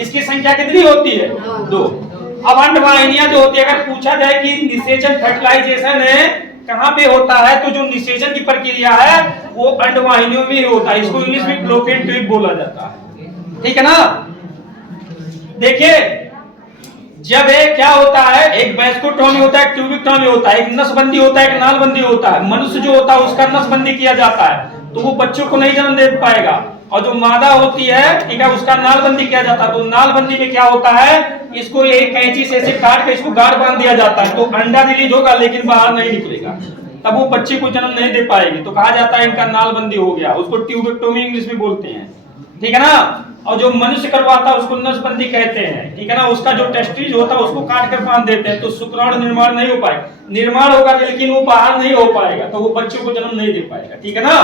इसकी संख्या कितनी होती है? 2। अब अंडवाहिनियां जो होती है, अगर पूछा जाए कि निषेचन फर्टिलाइजेशन है कहाँ पे होता है, तो जो निषेचन की प्रक्रिया है वो अंडवाहिनियों में ही होता है। इसको इंग्लिश में फ्लोपियन ट्यूब बोला जाता है, ठीक है ना। देखिए जब एक क्या होता है, एक वैस्कोटॉमी होता है, एक ट्यूबिक्टॉमी होता है, एक नसबंदी होता है, एक नालबंदी होता है। मनुष्य जो होता है उसका नसबंदी किया जाता है तो वो बच्चों को नहीं जन्म दे पाएगा, और जो मादा होती है ठीक है उसका नालबंदी किया जाता है। तो नालबंदी में क्या होता है, इसको एक कैंची से ऐसे काट के इसको गाढ़ बांध दिया जाता है, तो अंडा रिलीज होगा लेकिन बाहर नहीं निकलेगा, तब वो बच्चे को जन्म नहीं दे पाएगी। तो कहा जाता है इनका नालबंदी हो गया, उसको ट्यूबिक्टोमी इंग्लिश में बोलते हैं, ठीक है ना। और जो मनुष्य करवाता है उसको नसबंदी कहते हैं, ठीक है ना। उसका जो टेस्टिज होता है उसको काट कर बांध देते हैं, तो शुक्राणु निर्माण नहीं हो पाएगा, निर्माण होगा लेकिन वो बाहर नहीं हो पाएगा, तो वो बच्चे को जन्म नहीं दे पाएगा, ठीक है ना।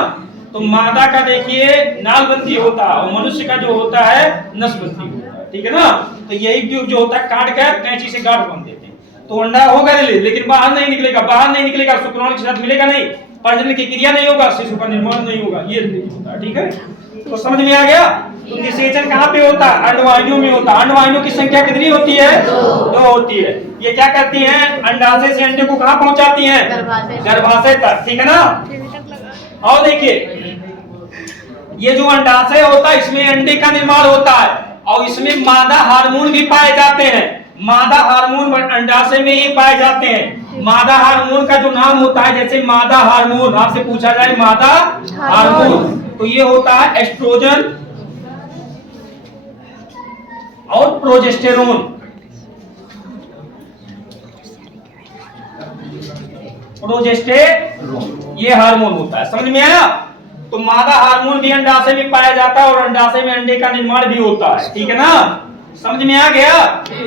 तो मादा का देखिए नालबंदी होता है और मनुष्य का जो होता है नसबंदी होता है, ठीक है ना। तो यही ट्यूब जो होता है काट कर कैंची से गांठ बांध देते हैं, तो अंडा होगा लेकिन बाहर नहीं निकलेगा, बाहर नहीं निकलेगा, शुक्राणु के साथ मिलेगा नहीं, प्रजनन की क्रिया नहीं होगा, शिशु का निर्माण नहीं होगा, ये होता है, ठीक है। तो समझ में आ गया। तो निषेचन कहाँ पे होता है? अंडवाहिनियों में होता है। अंडवाहिनियों की संख्या कितनी होती है? 2 होती है। ये क्या करती हैं, अंडाशय से अंडे को कहाँ पहुंचाती हैं? गर्भाशय तक, ठीक है ना। और देखिए ये जो अंडाशय होता है इसमें अंडे का निर्माण होता है, और इसमें मादा हार्मोन भी पाए जाते हैं। मादा हार्मोन अंडाशय में ही पाए जाते हैं। मादा हार्मोन का जो नाम होता है, जैसे मादा हार्मोन आपसे पूछा जाए मादा हार्मोन, तो ये होता है एस्ट्रोजन और प्रोजेस्टेरोन। प्रोजेस्टेरोन ये हार्मोन होता है, समझ में आया। तो मादा हार्मोन भी अंडाशय में पाया जाता है और अंडाशय में अंडे का निर्माण भी होता है, ठीक है ना। समझ में आ गया।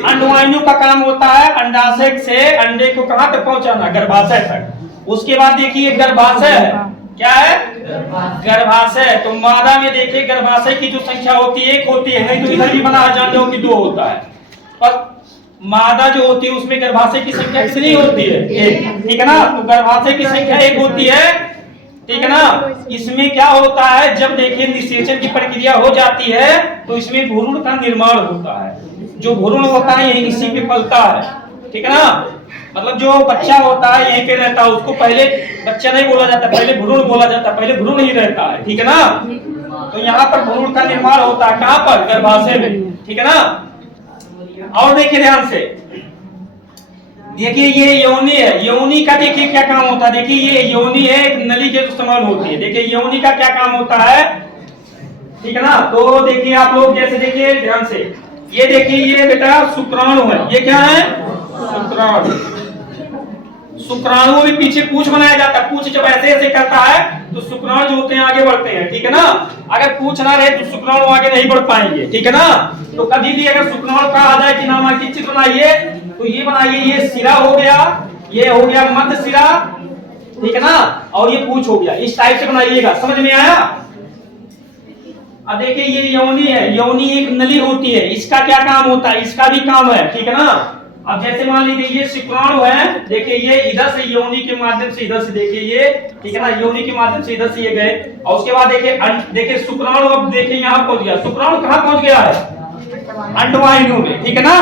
अंडवाहिनियों का काम होता है अंडाशय से अंडे को कहां तक पहुंचाना? गर्भाशय तक। उसके बाद देखिए गर्भाशय है, क्या है? गर्भाशय। तो मादा में देखिए गर्भाशय की जो संख्या होती है 1 होती है, नहीं तो इधर भी बना जान लो कि 2 होता है, पर मादा जो होती है उसमें गर्भाशय की संख्या कितनी होती है? 1, ठीक है ना। तो गर्भाशय की संख्या 1 होती है, ठीक है ना। इसमें क्या होता है, जब देखिए निषेचन की प्रक्रिया हो जाती है तो इसमें भ्रूण का निर्माण होता है। जो भ्रूण होता है यही इसी पे पलता है, ठीक है ना। मतलब जो बच्चा होता है यहीं पे रहता है, उसको पहले बच्चा नहीं बोला जाता, पहले भ्रूण बोला जाता है, पहले भ्रूण ही रहता है, ठीक है ना। तो यहाँ पर भ्रूण का निर्माण होता है, कहाँ पर? गर्भाशय में, ठीक है ना। और देखिए ध्यान से, देखिए ये योनि है। योनि का देखिए क्या काम होता है, देखिए ये योनि है, एक नली के समान होती है। देखिए योनि का क्या काम होता है, ठीक है ना। तो देखिए आप लोग जैसे देखिए ध्यान से, ये देखिए ये बेटा शुक्राणु है, ये क्या है? शुक्राणु। शुक्राणु में पीछे पूंछ बनाया जाता है, पूंछ जब ऐसे ऐसे करता है तो शुक्राणु जो होते हैं आगे बढ़ते हैं, ठीक है ना। अगर पूंछ ना रहे तो शुक्राणु आगे नहीं बढ़ पाएंगे, ठीक है ना। तो कभी भी अगर शुक्राणु का आ जाए कि नाम की चित्र बनाइए, तो ये बनाइए, ये सिरा हो गया, ये हो गया मध्य सिरा, ठीक है ना, और ये पूंछ हो गया, इस टाइप से बनाइएगा, समझ में आया। अब देखिए ये योनि है, योनि एक नली होती है, इसका क्या काम होता है? इसका भी काम है, ठीक है ना। अब जैसे मान लीजिए ये शुक्राणु है, देखिए ये इधर से योनि के माध्यम से इधर से देखिए ये, ठीक है ना, योनि के माध्यम से इधर से ये गए, और उसके बाद देखिए शुक्राणु अब देखिए यहाँ पहुंच गया। शुक्राणु कहाँ पहुंच गया है? अंडवाहिनियों में, ठीक है ना।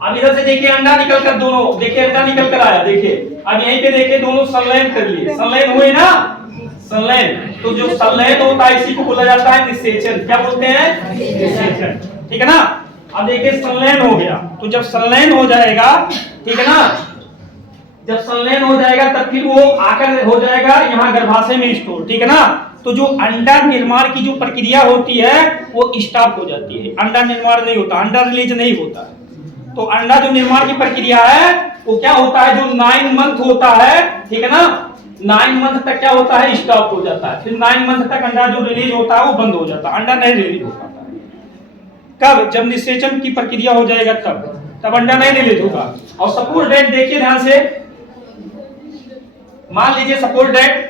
अब इधर से देखिए अंडा निकल कर, दोनों देखिए अंडा निकल कर आया, देखिए अब यहीं पे देखिए दोनों संलयन कर लिए, संलयन हुए ना, संलयन। तो जो संलयन होता है इसी को बोला जाता है निषेचन। क्या बोलते हैं? निषेचन, ठीक है ना। अब देखिए संलयन हो गया, तो जब संलयन हो जाएगा, ठीक है ना, जब संलयन हो जाएगा तब फिर वो आकर हो जाएगा यहाँ गर्भाशय में स्टोर, ठीक है ना। तो जो अंडा निर्माण की जो प्रक्रिया होती है वो स्टॉप हो जाती है, अंडा निर्माण नहीं होता, अंडा रिलीज नहीं होता है। तो अंडा जो निर्माण की प्रक्रिया है वो क्या होता है, जो 9 मंथ होता है, ठीक है ना, 9 मंथ तक क्या होता है? स्टॉप हो जाता है। फिर 9 मंथ तक अंडा जो रिलीज होता है वो बंद हो जाता है, अंडा नहीं रिलीज हो पाता है। कब? जब निषेचन की प्रक्रिया हो जाएगा तब अंडा नहीं रिलीज होगा। और सपोज डेट देखिए ध्यान से, मान लीजिए सपोज डेट